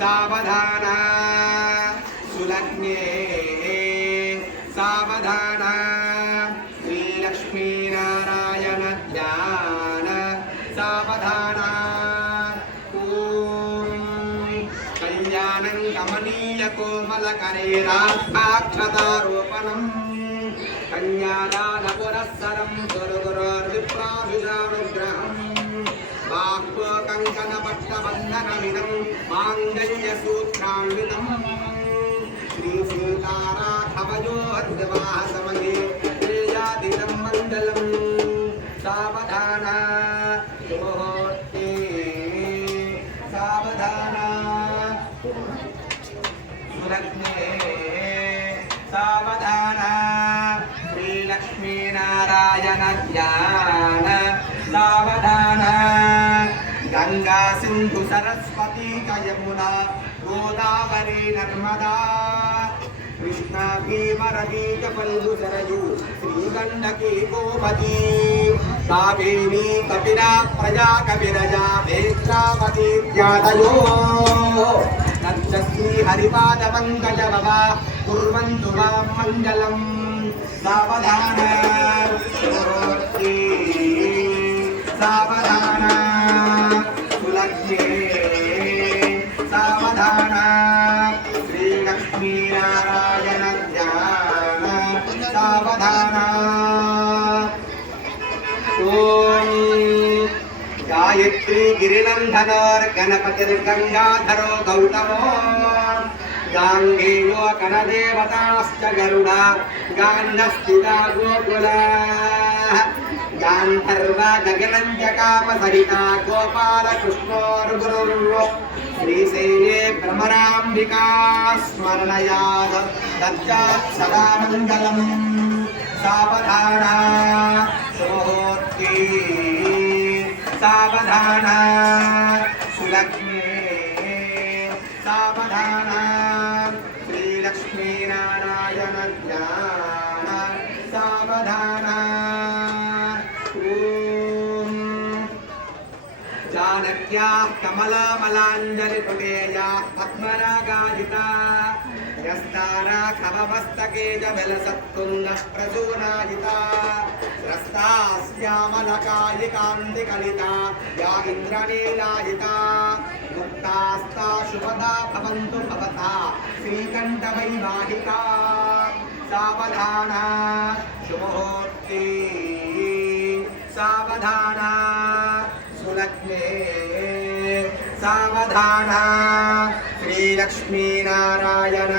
सावधान सुलग्ने सावधान श्रीलक्ष्मीनारायण ध्यान सावधान कल्याणं कमनीय कोमलकरेराक्षतारोपणं कन्यादानपुरस्सरं गुरुगुरोर्विप्राभिषानुग्रहं बाह्वकङ्कणपट्टबन्धनमिदं माङ्गल्यसूत्रान्वितं श्रीसीताराघवयोर्विवाहसमये श्रेयादिदं मङ्गलं सावधान मुहूर्ते सावधान सुलग्ने सावधान श्रीलक्ष्मीनारायण ध्यान सावधान गंगा सिंधु सरस्वती यमुना गोदावरी नर्मदा कृष्णा भीमरती फल्गु सरयू श्रीगंडकी गोमती कावेरी कपिला प्रजा कविरजा नेत्रावती इत्यादयो नर्तकी हरिपाद पंकज भवा कुर्वन्तु मां मङ्गलम् सावधान सावधान सुलग्ने सावधान श्रीलक्ष्मीनारायण ध्यान सावधान ओम गायत्री गिरिनंदनोर गणपतिर्गंगाधरो गौतमो गांगेयो गणदेवताश्च गरुडा गान्धस्थिता गोकुला गान्धर्वा गगनञ्जकामसहिता गोपालकृष्णोर्गुरुर्वो श्रीशैले भ्रमराम्बिका स्मरणयाद दत्तात् सदा मङ्गलम् सावधान सुमुहूर्ते सावधान सुलग्ने सावधान श्रीलक्ष्मीनारायण ध्यान सावधान ओम जानक्याः कमलामलाञ्जलिपुटेयाः पद्मरागाजिता यस्ताराघवमस्तके च बलसत्कुन्दः प्रसूनायिता स्रस्तास्यामलकायिकान्तिकलिता या इन्द्रनीलायिता मुक्तास्ता शुभदा भवन्तु भवता श्रीकण्ठवैवाहिका सावधान शुभमुहूर्ते सावधान सुलग्ने सावधान श्रीलक्ष्मीनारायण